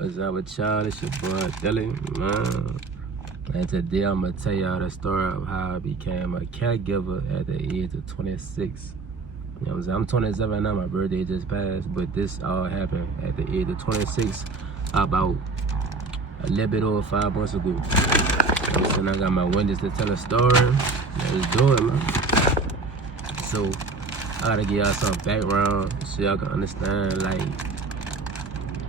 What's up with y'all? It's your boy Dylan, man. And today I'm gonna tell y'all the story of how I became a caregiver at the age of 26. You know what I'm saying? I'm 27 now, my birthday just passed, but this all happened at the age of 26 about a little bit over 5 months ago. You know what I'm saying? I got my Wendy's to tell a story. Let's do it, man. So, I gotta give y'all some background so y'all can understand, like,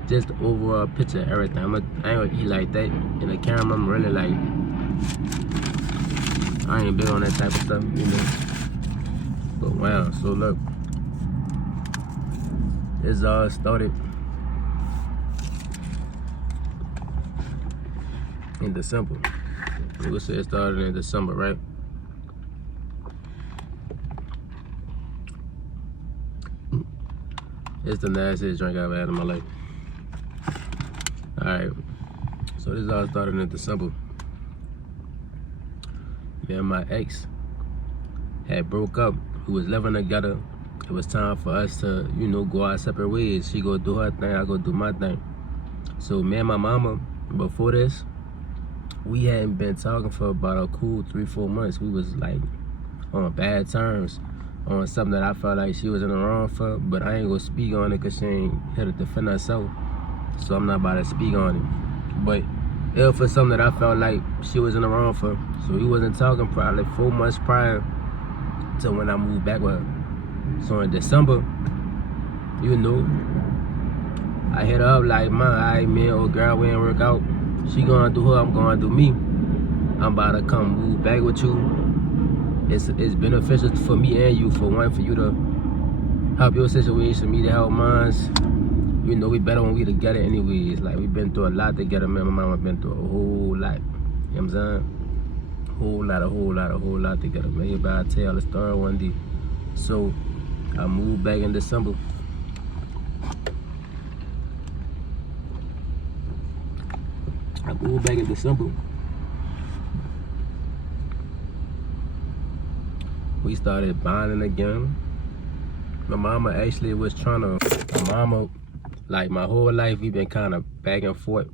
just the overall picture of everything. I ain't gonna eat like that in the camera. I'm really like, I ain't big on that type of stuff, you know. But wow, so look, this all started in December. We would say it started in December, right? It's the nastiest drink I've had in my life. Alright, so this all started in December. Me and my ex had broke up. We was living together. It was time for us to, you know, go our separate ways. She go do her thing, I go do my thing. So me and my mama, before this, we hadn't been talking for about a cool 3-4 months. We was like on bad terms, on something that I felt like she was in the wrong for, but I ain't gonna speak on it because she ain't here to defend herself. So I'm not about to speak on it. But it was for something that I felt like she was in the wrong for. So we wasn't talking probably 4 months prior to when I moved back with her. So in December, you know, I hit her up like, man, me and old girl, we ain't work out. She gonna do her, I'm gonna do me. I'm about to come move back with you. It's beneficial for me and you, for one, for you to help your situation, me to help mine. You know, we better when we together anyways. Like, we been through a lot together, man. My mama been through a whole lot. You know what I'm saying? Whole lot together. Maybe I'll tell the story one day. So, I moved back in December. We started bonding again. My mama actually was trying to, like my whole life, we've been kind of back and forth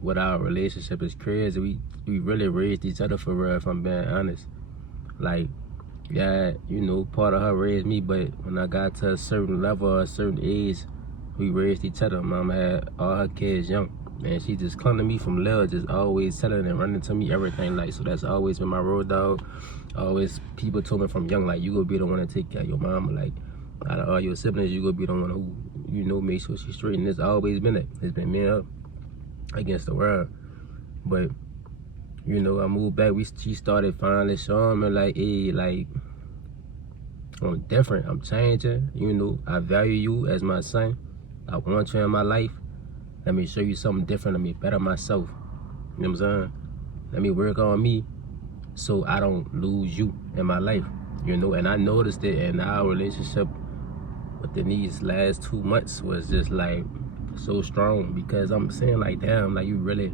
with our relationship. It's crazy. We really raised each other for real, if I'm being honest. Like, yeah, you know, part of her raised me, but when I got to a certain level or a certain age, we raised each other. Mama had all her kids young. And she just clung to me from little, just always telling and running to me everything. Like, so that's always been my road dog. Always people told me from young, like, you gonna be the one to take care of your mama. Like, out of all your siblings, you gonna be the one who, you know, make sure she's straight. And it's always been it. It's been me and her against the world. But, you know, I moved back. She started finally showing me, like, hey, like, I'm different. I'm changing. You know, I value you as my son. I want you in my life. Let me show you something different. Let me better myself. You know what I'm saying? Let me work on me so I don't lose you in my life. You know, and I noticed it in our relationship within these last 2 months was just like so strong, because I'm saying like, damn, like, you really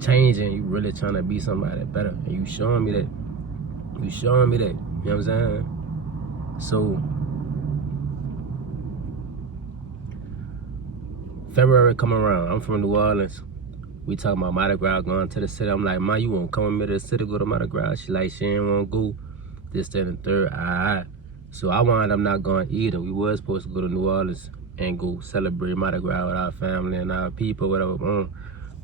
changing, you really trying to be somebody better, and you showing me that. You showing me that. You know what I'm saying? So February come around. I'm from New Orleans. We talking about Mardi Gras, going to the city. I'm like, Ma, you won't come with me to the city, go to Mardi Gras? She like, she ain't want to go. This, that, and the third. So I wound up not going either. We was supposed to go to New Orleans and go celebrate Mardi Gras with our family and our people, whatever.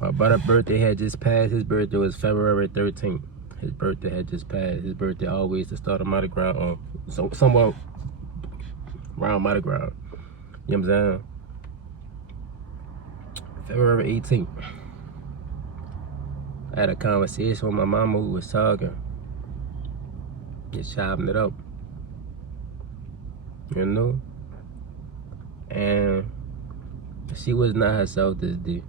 My brother's birthday had just passed. His birthday was February 13th. His birthday had just passed. His birthday always the start of Mardi Gras, somewhat around Mardi Gras. You know what I'm saying? February 18th. I had a conversation with my mama who was talking. Just chopping it up. You know? And she was not herself this day.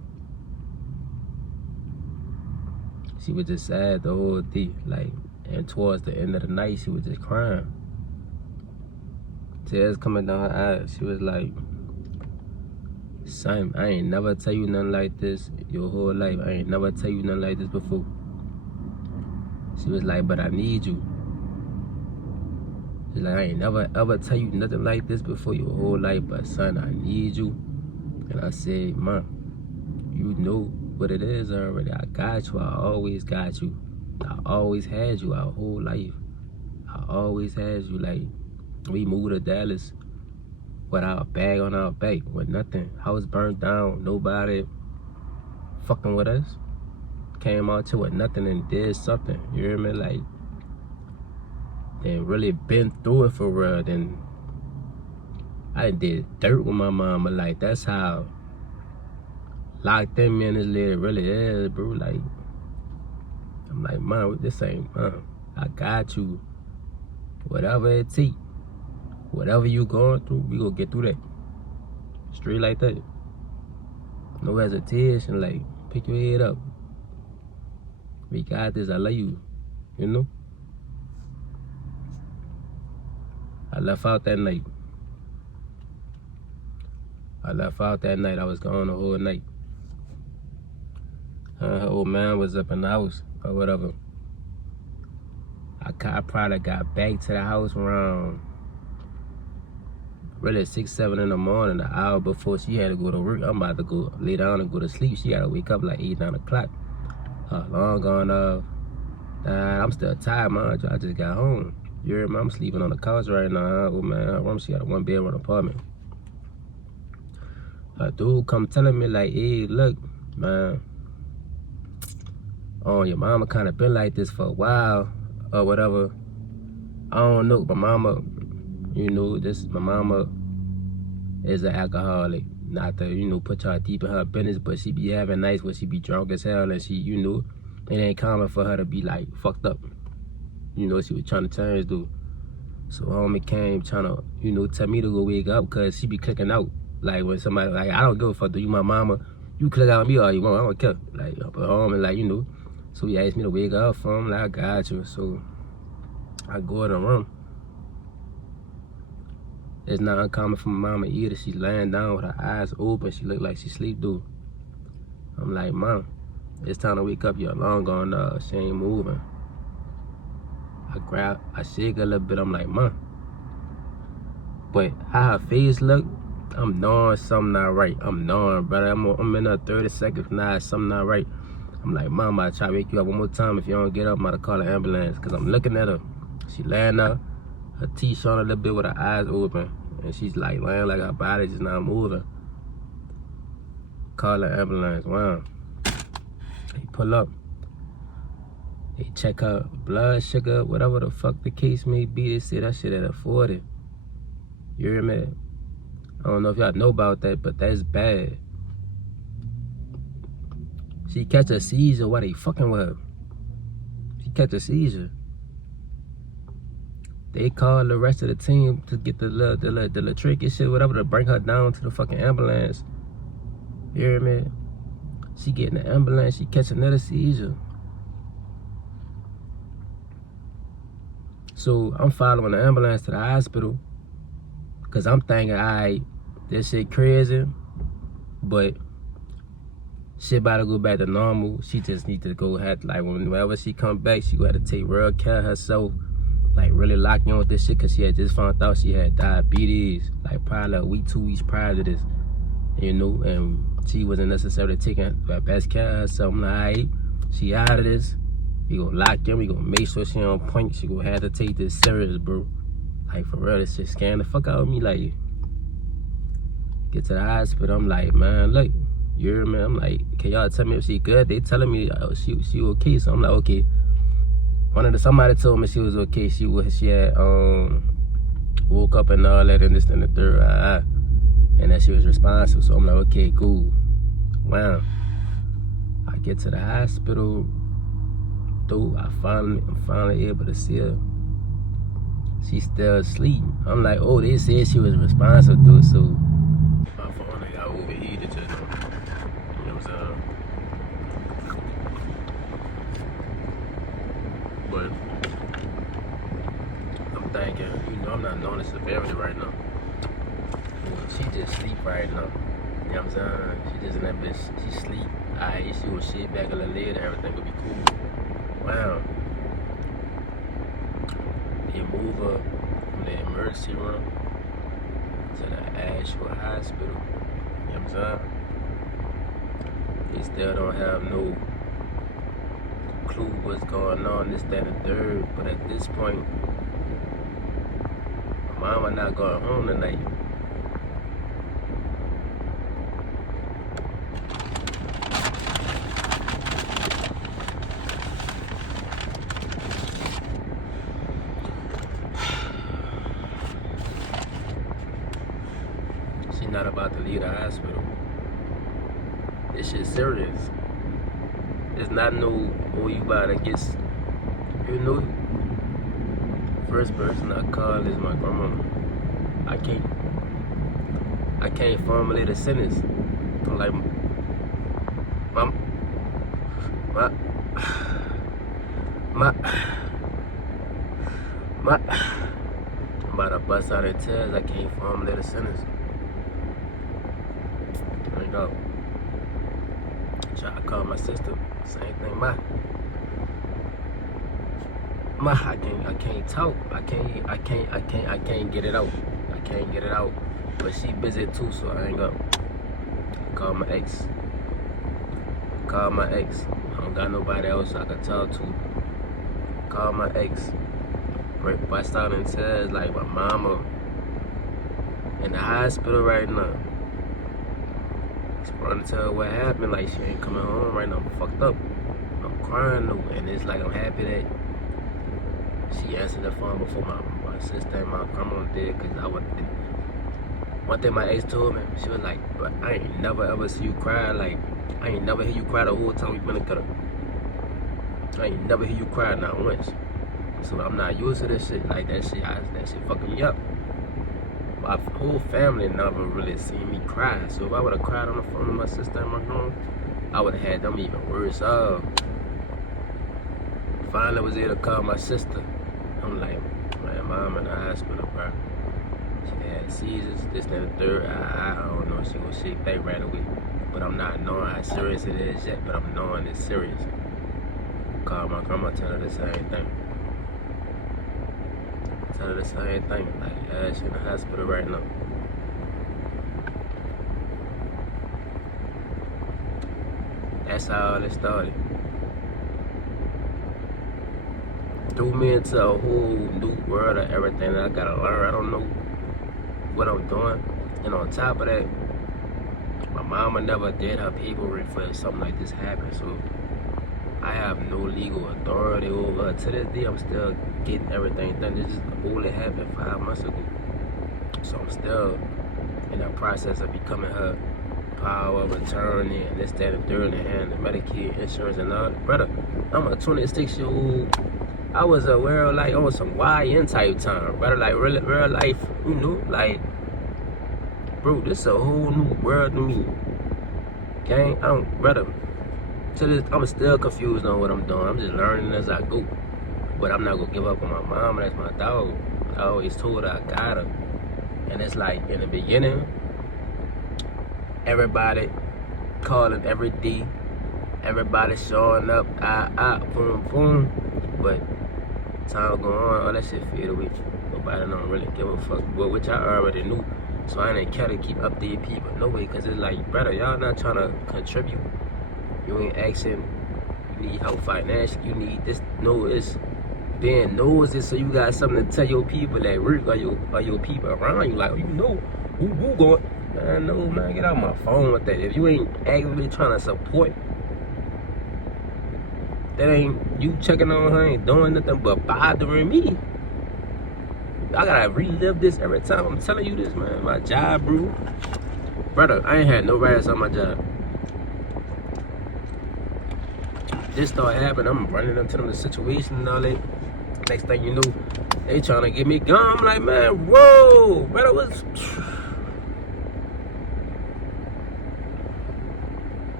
She was just sad the whole day. Like, and towards the end of the night, she was just crying. Tears coming down her eyes. She was like, son, I ain't never tell you nothing like this your whole life. I ain't never tell you nothing like this before. She was like, but I need you. She's like, I ain't never ever tell you nothing like this before your whole life, but son, I need you. And I said, Ma, you know what it is already. I got you. I always got you. I always had you our whole life. I always had you. Like, we moved to Dallas without a bag on our back, with nothing. House burned down. Nobody fucking with us. Came out to with nothing and did something. You hear me? Like, and really been through it for real. Then I did dirt with my mama. Like, that's how locked in me and this lady really is, bro. Like, I'm like, Mom, this ain't, I got you. Whatever it take, whatever you going through, we gonna get through that. Straight like that. No hesitation, like, pick your head up. We got this, I love you, you know? I left out that night. I was gone the whole night. Her old man was up in the house or whatever. I probably got back to the house around really 6, 7 in the morning, an hour before she had to go to work. I'm about to go lay down and go to sleep. She gotta wake up like 8, 9 o'clock. Alarm going off. I'm still tired, man. I just got home. You heard me? I'm sleeping on the couch right now. Oh man, her room, she got a 1-bedroom apartment. A dude come telling me like, hey, look, man, your mama kind of been like this for a while or whatever. I don't know, but mama, you know, my mama is an alcoholic. Not to, you know, put y'all deep in her business, but she be having nights where she be drunk as hell, and she, you know, it ain't common for her to be like fucked up. You know, she was trying to change, dude. So homie came trying to, you know, tell me to go wake up, cause she be clicking out. Like when somebody, like, I don't give a fuck, do you my mama? You click out on me all you want, I don't care. Like, but homie, like, you know. So he asked me to wake up for him, like, I got you. So I go in the room. It's not uncommon for my mama either. She's laying down with her eyes open. She look like she sleep, dude. I'm like, Mom, it's time to wake up. Your alarm going off. She ain't moving. I shake a little bit. I'm like, Mom. But how her face look, I'm knowing something not right. I'm knowing, brother. I'm in her 30 seconds now. Something not right. I'm like, Mom, I try to wake you up one more time. If you don't get up, I'm about to call an ambulance. Because I'm looking at her. She laying up. Her teeth showing a little bit with her eyes open. And she's like laying like her body just not moving. Call an ambulance. Wow. They pull up. They check her blood sugar, whatever the fuck the case may be. They say that shit at 40. You hear me? I don't know if y'all know about that, but that's bad. She catch a seizure while they fucking with her. She catch a seizure. They call the rest of the team to get the little trick and shit, whatever, to bring her down to the fucking ambulance. You hear me? She get in the ambulance, she catch another seizure. So I'm following the ambulance to the hospital, cause I'm thinking, alright, this shit crazy, but shit about to go back to normal. She just need to go have, like, whenever she come back, she gonna have to take real care of herself. Like, really lock in with this shit, cause she had just found out she had diabetes, like probably a week, 2 weeks prior to this, you know, and she wasn't necessarily taking her best care of herself. I'm like, alright, she out of this. We gonna lock in, we gonna make sure she on point. She gonna have to take this serious, bro. Like, for real, this shit scaring the fuck out of me. Like, get to the hospital, I'm like, man, look, you hear me? I'm like, can y'all tell me if she good? They telling me she okay, so I'm like, okay. Somebody told me she was okay. She had woke up and all that and this and the third, and that she was responsive. So I'm like, okay, cool. Wow. I get to the hospital, dude. I'm finally able to see her. She's still asleep. I'm like, oh, they said she was responsive, dude. So my phone got overheated, just, you know what I'm saying? But I'm thinking, you know, I'm not knowing the severity right now. She just sleep right now. You know what I'm saying? She just in that bitch, she sleep. Alright, she will shit back a little later, everything will be cool. Wow. They move her from the emergency room to the actual hospital. You know what I'm saying? He still don't have no clue what's going on, this, that, and the third. But at this point, my mama not going home tonight. She's not about to leave the hospital. This shit serious. It's not no, oh, you about to get, you know. First person I call is my grandma. I can't formulate a sentence. I'm like, my, I'm about to bust out in tears. I can't formulate a sentence. There you go. Try to call my sister. Same thing, I can't talk. I can't get it out. I can't get it out. But she busy too, so I hang up. Call my ex. I don't got nobody else I can talk to. Call my ex. Right, bust out in tears like my mama in the hospital right now. Trying to tell her what happened, like she ain't coming home right now. I'm fucked up. I'm crying though, and it's like I'm happy that she answered the phone before my sister and my grandma did, cause one thing my ex told me, she was like, but I ain't never ever see you cry, like I ain't never hear you cry the whole time we been together. I ain't never hear you cry not once. So I'm not used to this shit, like that shit fucking me up. My whole family never really seen me cry. So if I would have cried on the phone with my sister and my grandma, I would have had them even worse off. Finally was able to call my sister. I'm like, man, mom in the hospital, bro. She had seizures, this, that, and the third. I don't know if she gonna shake back right away. But I'm not knowing how serious it is yet, but I'm knowing it's serious. Call my grandma, tell her the same thing. Tell her the same thing, like, yeah, she in the hospital right now. That's how it started. Threw me into a whole new world of everything that I gotta learn. I don't know what I'm doing. And on top of that, my mama never did her paperwork for something like this happened. So I have no legal authority over her. To this day, I'm still getting everything done. This just only happened 5 months ago. So I'm still in the process of becoming her power of attorney and this, that, and third, and handling Medicaid, insurance, and all that. Brother, I'm a 26-year-old. I was aware of, like, on some YN type time, brother, like real life, you know, like, bro, this is a whole new world to me. Gang, brother, to this, I'm still confused on what I'm doing. I'm just learning as I go. But I'm not gonna give up on my mom. That's my dog. I always told her I got her. And it's like, in the beginning, everybody calling every day. Everybody showing up, boom, boom. But time going on, all that shit fade away. Nobody don't really give a fuck. But which I already knew. So I didn't care to keep updating people. No way, because it's like, brother, y'all not trying to contribute. You ain't asking, you need help financially, you need this. No, it's being nosy so you got something to tell your people that work or your people around you. Like, you know, who going? Man, no, man, get out my phone with that. If you ain't actively trying to support, that ain't, you checking on her ain't doing nothing but bothering me. I gotta relive this every time I'm telling you this, man. My job, bro. Brother, I ain't had no riots on my job. This started happening, I'm running into them the situation and all that. Next thing you know, they trying to give me gum. I'm like, man, whoa, brother, what's...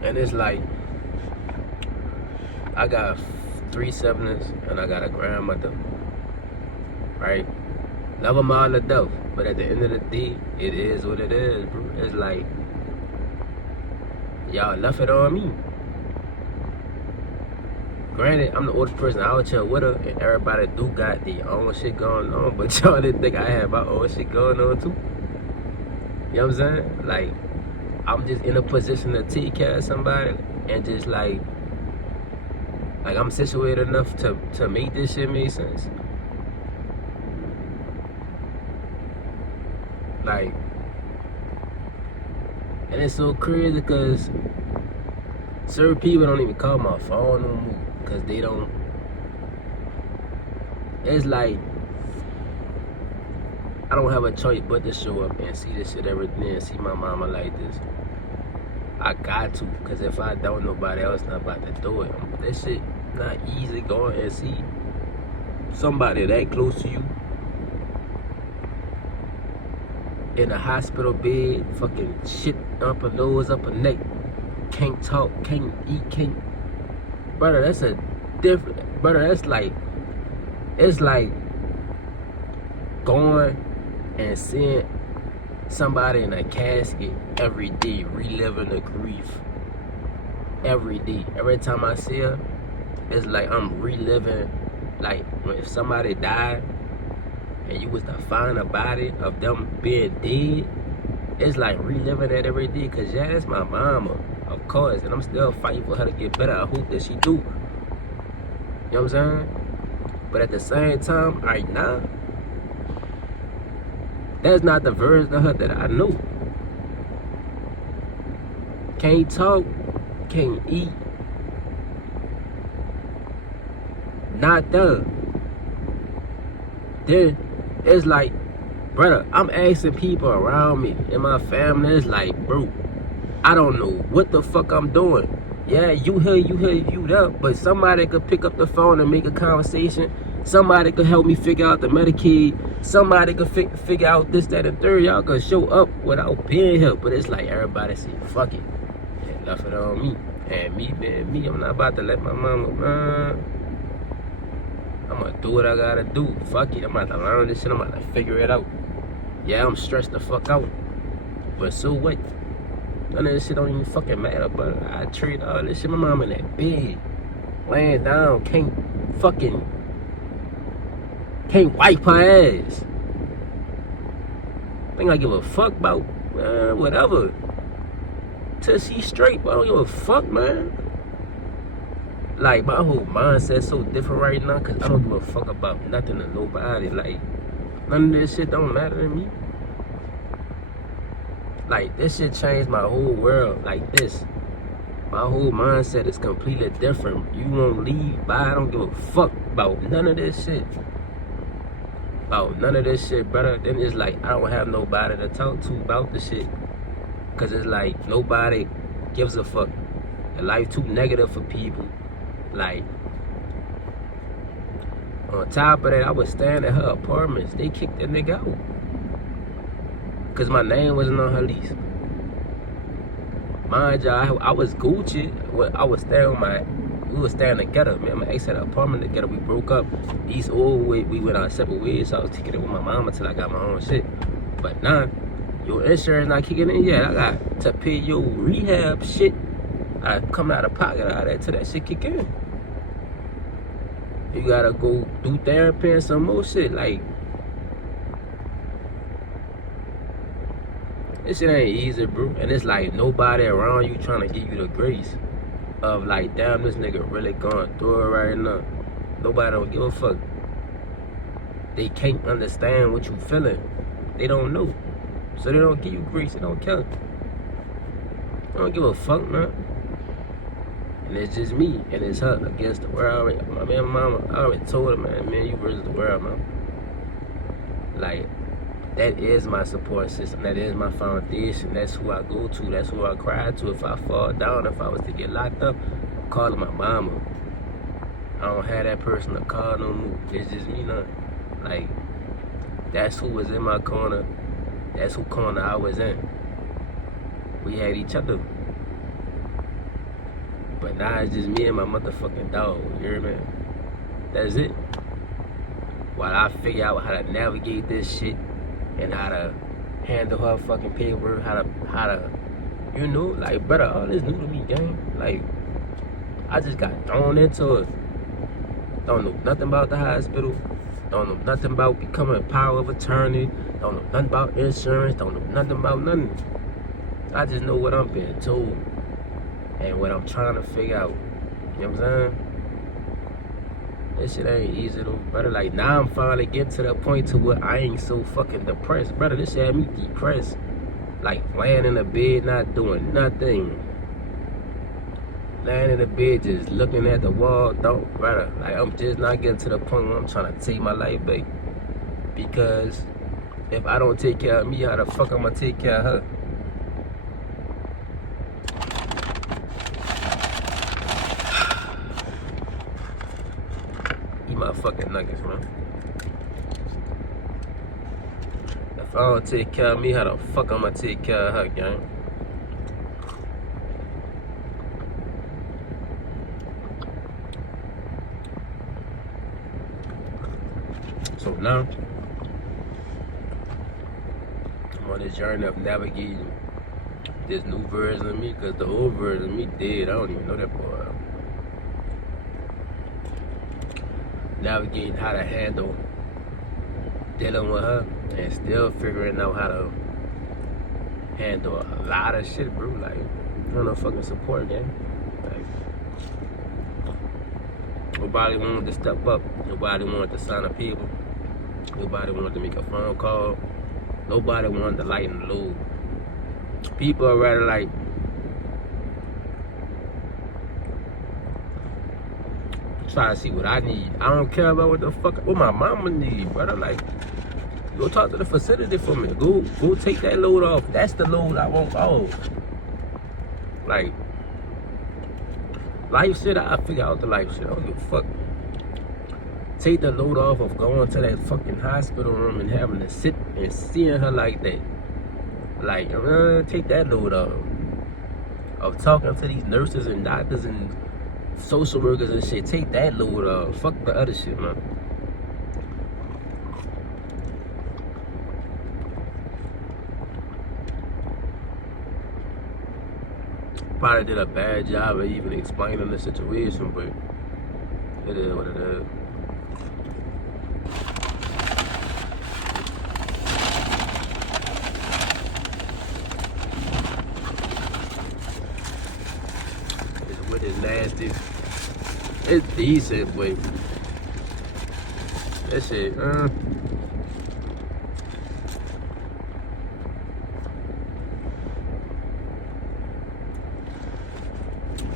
And it's like, I got 3 siblings and I got a grandmother, right? Love them all to death, but at the end of the day, it is what it is, bro. It's like, y'all left it on me. Granted, I'm the oldest person out here with her, and everybody do got their own shit going on, but y'all didn't think I had my own shit going on too. You know what I'm saying? Like, I'm just in a position to take care of somebody. and just like I'm situated enough to make this shit make sense. Like, and it's so crazy because certain people don't even call my phone no more because they don't. It's like I don't have a choice but to show up and see this shit every day and see my mama like this. I got to, because if I don't, nobody else not about to do it. That shit not easy going and see somebody that close to you in a hospital bed, fucking shit up her nose, up her neck, can't talk, can't eat, can't. Brother, that's a different. Brother, that's like, it's like going and seeing somebody in a casket every day, reliving the grief every day. Every time I see her, it's like I'm reliving, like if somebody died and you was to find a body of them being dead, it's like reliving that every day. Cause yeah, that's my mama, of course, and I'm still fighting for her to get better. I hope that she do. You know what I'm saying? But at the same time, right now, that's not the version of her that I know. Can't talk, can't eat. Not there. Then it's like, brother, I'm asking people around me in my family. It's like, bro, I don't know what the fuck I'm doing. Yeah, you here, you there, but somebody could pick up the phone and make a conversation. Somebody could help me figure out the Medicaid. Somebody could figure out this, that, and third. Y'all could show up without being here. But it's like everybody say, fuck it. And left it on me. And me being me, I'm not about to let my mama, I'm gonna do what I gotta do. Fuck it. I'm about to learn this shit. I'm about to figure it out. Yeah, I'm stressed the fuck out. But so what? None of this shit don't even fucking matter, but I treat all this shit. My mom in that bed, laying down, can't wipe her ass. Think I give a fuck about whatever. Till she's straight, but I don't give a fuck, man. Like, my whole mindset's so different right now, cause I don't give a fuck about nothing to nobody. Like, none of this shit don't matter to me. Like, this shit changed my whole world like this. My whole mindset is completely different. You won't leave by, I don't give a fuck about none of this shit. About none of this shit, brother. Then it's like, I don't have nobody to talk to about the shit. Cause it's like, nobody gives a fuck. The life too negative for people. Like, on top of that, I was staying at her apartments. They kicked that nigga out. Cause my name wasn't on her lease. Mind y'all, I was Gucci. I was staying we were staying together. Me and my ex had an apartment together. We broke up. East old way, we went our separate ways. So I was kicking it with my mama till I got my own shit. But now, your insurance not kicking in yet. I got to pay your rehab shit. I come out of pocket out of that till that shit kick in. You gotta go do therapy and some more shit. Like, this shit ain't easy, bro. And it's like nobody around you trying to give you the grace of like, damn, this nigga really going through it right now. Nobody don't give a fuck. They can't understand what you feeling. They don't know. So they don't give you grace. They don't care. They don't give a fuck, man. And it's just me and it's her against the world. My man, mama, I already told her, man, you versus the world, man. Like, that is my support system. That is my foundation. That's who I go to. That's who I cry to. If I fall down, if I was to get locked up, I'm calling my mama. I don't have that person to call no more. It's just me now. Like, that's who was in my corner. That's who corner I was in. We had each other. But now it's just me and my motherfucking dog. You hear me? That's it. While I figure out how to navigate this shit and how to handle her fucking paper, how to, you know, like, brother, all this new to me, gang. Like, I just got thrown into it. Don't know nothing about the hospital. Don't know nothing about becoming a power of attorney. Don't know nothing about insurance. Don't know nothing about nothing. I just know what I'm being told. and what I'm trying to figure out. You know what I'm saying? This shit ain't easy though, brother. Like, now I'm finally getting to that point to where I ain't so fucking depressed, brother. This shit had me depressed. Like, laying in the bed, not doing nothing. Laying in the bed, just looking at the wall, brother. Like, I'm just not getting to the point where I'm trying to take my life back. Because if I don't take care of me, how the fuck I'm gonna take care of her? Eat my fucking nuggets, man. If I don't take care of me, how the fuck I'm gonna take care of her, gang? So now, I'm on this journey of navigating this new version of me, because the old version of me dead. I don't even know that boy. Navigating how to handle dealing with her, and still figuring out how to handle a lot of shit, bro. Like, I don't know fucking support, gang. Like, nobody wanted to step up. Nobody wanted to sign a paper. Nobody wanted to make a phone call. Nobody wanted to lighten the load. People are rather like, try to see what I need. I don't care about what my mama need, brother. Like, go talk to the facility for me. Go take that load off. That's the load I want off. Like, life shit, I figure out the life shit. I don't give a fuck. Take the load off of going to that fucking hospital room and having to sit and seeing her like that. Like, take that load off. Of talking to these nurses and doctors and social workers and shit. Take that load off. Fuck the other shit, man. Probably did a bad job of even explaining the situation, but it is what it is. It's nasty. It's decent, but that shit,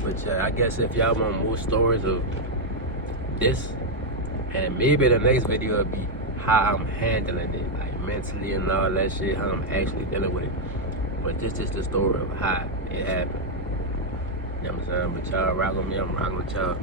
But yeah, I guess if y'all want more stories of this, and maybe the next video will be how I'm handling it, like mentally and all that shit, how I'm actually dealing with it. But this is the story of how it happened. You know what I'm saying? But y'all rock with me, I'm rocking with y'all.